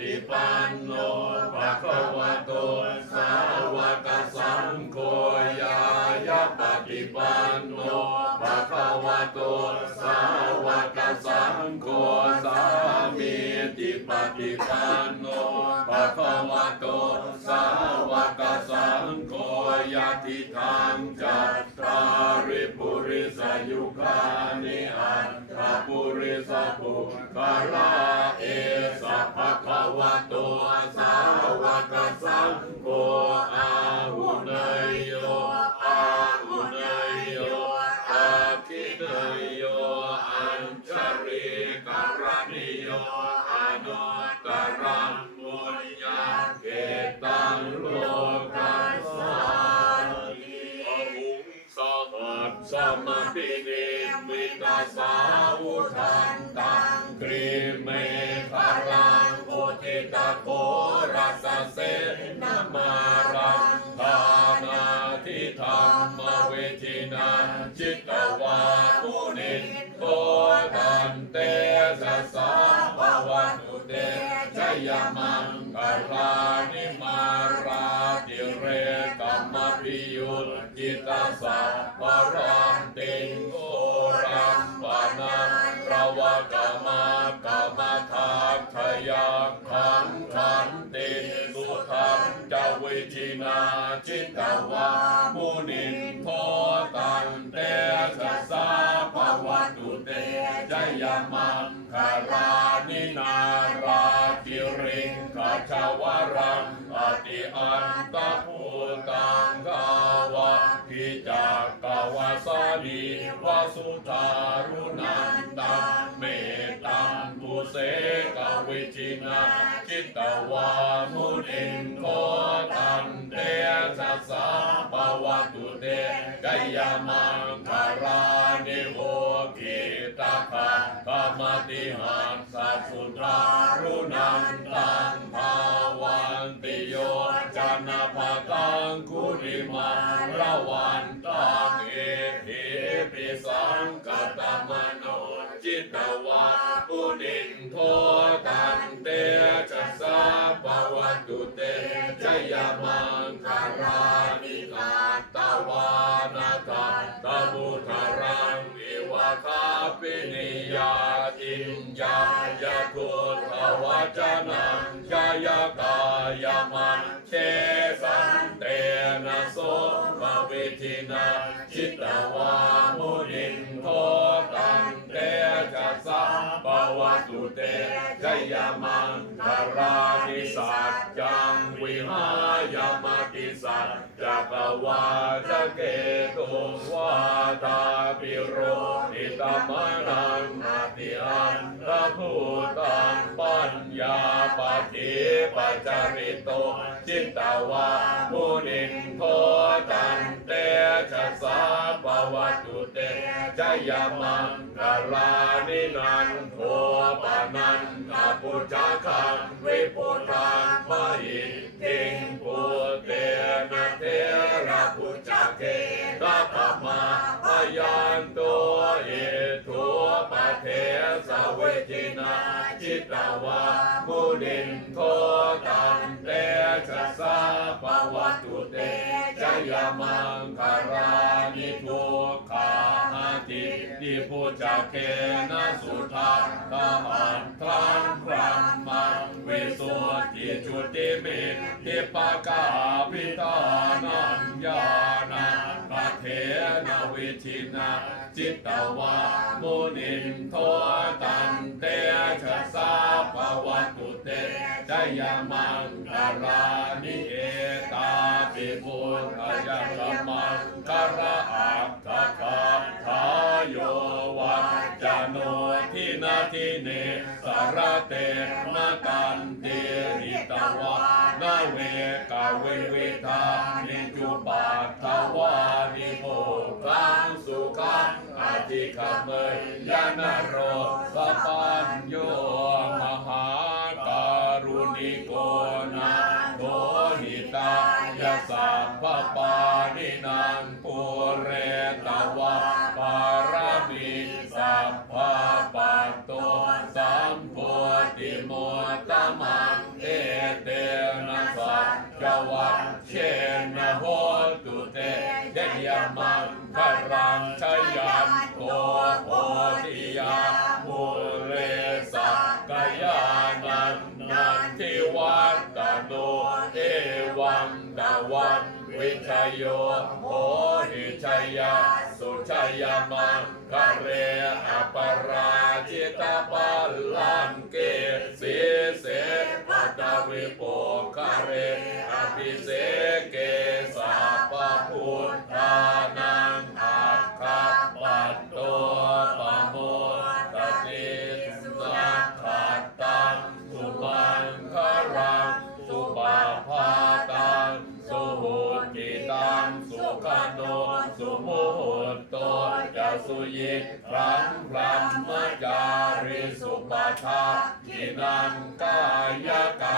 ฏิปันโนภะคะวะโตสาวกสังโฆยายะปฏิปันโนภะคะวะโตสาวกสังโฆสามีติปฏิปันโนภะคะวะโตสาวกสังโฆยะติธรรมจัตตาริปุริสยุคานิอัตถปุริสปุคาลา สัมมาปิเนมิตาสาวุทันตังครีเมฆาลังโอติตาโครัสเสนมารา ตจิตาสะวรันติงโอรัมปานังระวะกามากามทัพทยักขันขันติสุทันจเวจินาจิตตวามุนินโทตันเตสสสะภวัตุเตจยมังคา สานีวาสุธารุนันตเมตังปุเสกวิจินาจิตตวามุนินโทตันเตสัสสะปวัตุเตกยามังคารานิโวกิตาคาธรรมติหันสัสสุทารุนันตังภาวันติโยจันนภตังคุริมาระวัน ตันเตจัสสะปวันตุเตจยมังคารานิกาตวานาคาตมุทารังอิวะคาปินิยาติมยายาทุทวัจนังจายกายมันเชสันเตนะโสภวิทินา จิตตวามุนินโทตัน จัสสะปวัตุเตจยมังคารานิสัจจังวิหายมติสัจจักวาจเกตุวาตาปิโรนิตมนังนาติอันตะภูตังปัญญาปฏิปัจจาริโตจิตตวามุนินโทตันเตชัสสะปวัตุเตจยมังคาลา ตังมหิทิงปุเตนะเทระปุจจเกระปะมาปยันตัวเอทุปะเทสเวทินาจิตตวามุนินโทตันเตชัสสะปวัตุเตจยมังคารานิทุกขาติ ติปุจจเกนะสุทังตหันทังพรหมังวิสุทธิจุติมิทิปกาพิธานัญญาณาปะเทนวิชินาจิตตวามุนินโทตันเตชะสาปวัตุเตจยามังคารา สารเตนะกันเตหิตวานาเวกาเวเวทานิจุปัตถวานิโมกังสุขังอธิขเมยยานโรสปัญโยมหาการุณิโกนาโทหิตาสัพพปานินางปุเรตวะปารมีสัพพปั คารังชยันโตโพธิยามุเรสกยานันนันทิวัตตโนเอวังดาวันวิชยโยโหหิชยาสุชยามังคะเรอปราจิตาปัลลังเกสีเสปัตวิโปคะเรอภิเสเก สุยิครังพรัมมจาริสุปทาทินังกายกร